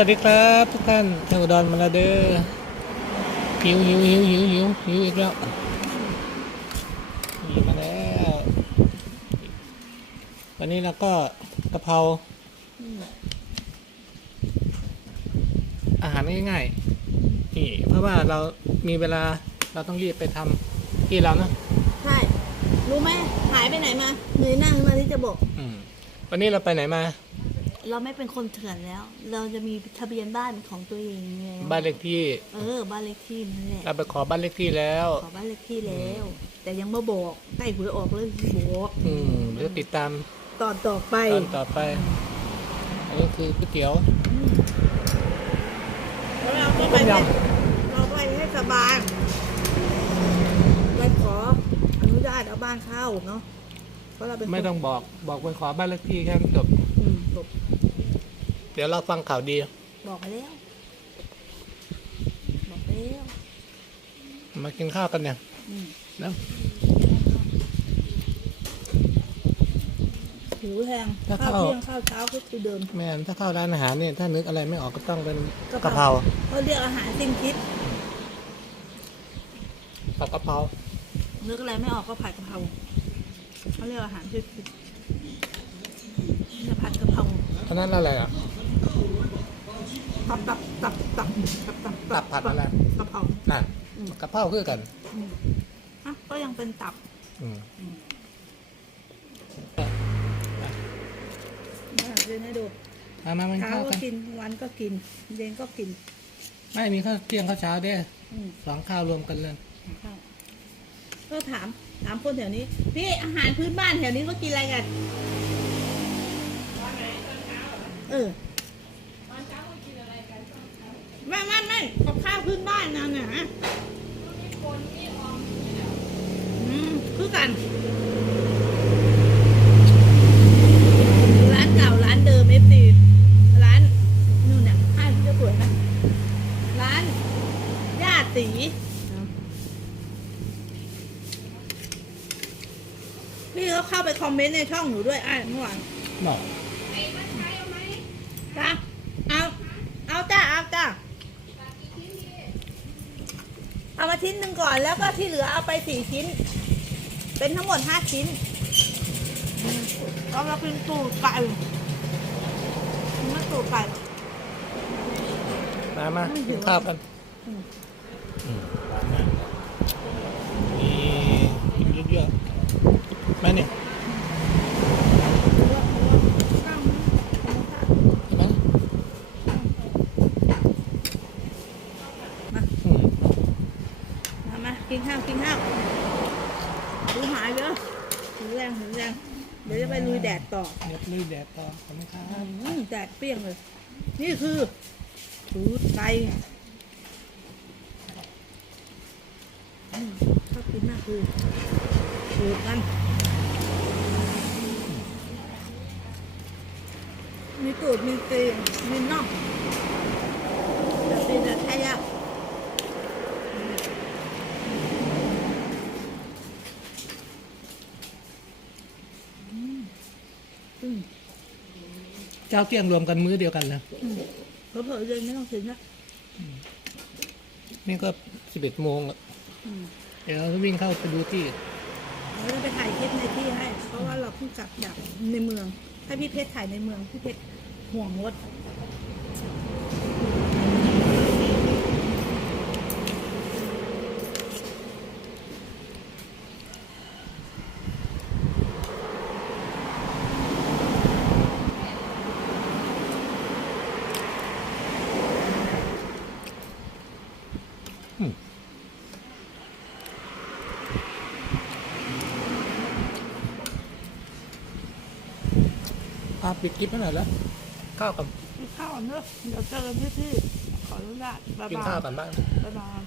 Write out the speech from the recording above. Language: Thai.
วัสดีครับทุกท่านทางอุดรมาแล้วเด้อหิวหิวหิวหิวหิวหิวอีกแล้วหิวมาแล้ว วันนี้เราก็กะเพราอาหารง่ายๆนี่เพราะว่าเรามีเวลาเราต้องรีบไปทำที่เราเนอะใช่ รู้ไหมหายไปไหนมาเงยหน้าขึ้นมาที่จะบอกอืมวันนี้เราไปไหนมา เราไม่เป็นคนเถื่อนแล้ว เราจะมีทะเบียนบ้านของตัวเองแล้วบ้านเลขที่ เออ บ้านเลขที่นั่นแหละเราไปขอบ้านเลขที่แล้ว ขอบ้านเลขที่แล้ว แต่ยังไม่บอกใกล้หวยออกเลยบอกอืมเดี๋ยวติดตามตอนต่อไปตอนต่อไปอันนี้คือก๋วยเตี๋ยวแล้วเราก็ไปต้มยเราไปให้สบายไปขออนุญาตเอาบ้านเข้าเนาะเพราะเราเป็นคนไม่ต้องบอกบอกไปขอบ้านเลขที่แค่นั้นจบ อืมบอกเดี๋ยวเราฟังข่าวดี บอกไปแล้ว บอกไปแล้ว มากินข้าวกันเนี่ยอืมนะหิวแหงข้าวเที่ยงข้าวเช้าก็คือเดิม แม่นถ้าเข้าร้านอาหารเนี่ยถ้านึกอะไรไม่ออกก็ต้องเป็นกะกะเพเพรารา เขาเรียกอาหารสิ้นคิด ผัดกะเพรานึกอะไรไม่ออกก็ผัดกะเพราเขาเรียกอาหารสิ้นคิดเนี่ยผัดกะเพรา เพราะ นั้นอะไรอะ ตับตับตับตับตับตับตับผัดอะไร กะเพราน่ะกะเพราคือกัน อืมอะก็ยังเป็นตับ อืมอะเรียนให้ดูมามามันเช้าข้าวก็กันกินวันก็กิน เย็นก็กินไม่มีข้าวเที่ยงข้าวเช้าเด้อืมสองข้าวรวมกันเลยข้าวก็ถาม ถามคนแถวนี้ พี่อาหารพื้นบ้านแถวนี้ก็กินอะไรกัน เออไม่ไม่ไม่กับข้าวพื้นบ้านนั่นน่ะอืมคือกันร้านเก่าร้านเดิมเอฟซีร้านนู่นน่ะให้พี่จะสวยนะร้านญาติีพี่เขาเข้าไปคอมเมนต์ในช่องหนูด้วยอะเมื่อวานบอก จ้ะเอาเอาจ้าเอาจ้าเอามาชิ้นหนึ่งก่อนแล้วก็ที่เหลือเอาไปสี่ชิ้น เป็นทั้งหมดห้าชิ้นเอามาเป็นตูดไก่มันตูดไก่มามาไม่หิกิวนข้าวกัน อืม อืมมานี่กินเยอะๆมาเนี่ยใช่ไหม มา อืม มามากินข้าวกินข้าวดูหายเยอะถึงแรงถึงแรงเดี๋ยวจะไปลุยแดดต่อเดี๋ยวลุยแดดต่อขอบคุณครับอืมแดดเปรี้ยงเลย นี่คือสูตรไก่อืมชอบกินมากคือสูตรกันมีตูดมีตีนมีน่องแต่ตีนจะแท้ยากอืม เจ้าเที่ยงรวมกันมื้อเดียวกันเลยอืมเผลอๆเย็นไม่ต้องถึงนะนี่ก็สิบเอ็ดโมงอะอืมเดี๋ยวเราวิ่งเข้าไปดูที่เราจะไปถ่ายคลิปในที่ให้ เพราะว่าเราเพิ่งกลับจากในเมืองให้พี่เพชรถ่ายในเมืองพี่เพชรห่วงรถ พาปิดคลิปให้หน่อยแล้วข้าวกับกินข้าวก่อนเนอะเดี๋ยวเจอกันที่ที่ขออนุญาตบ๊ายกินบายข้าวกันบ้าง บ๊ายบาย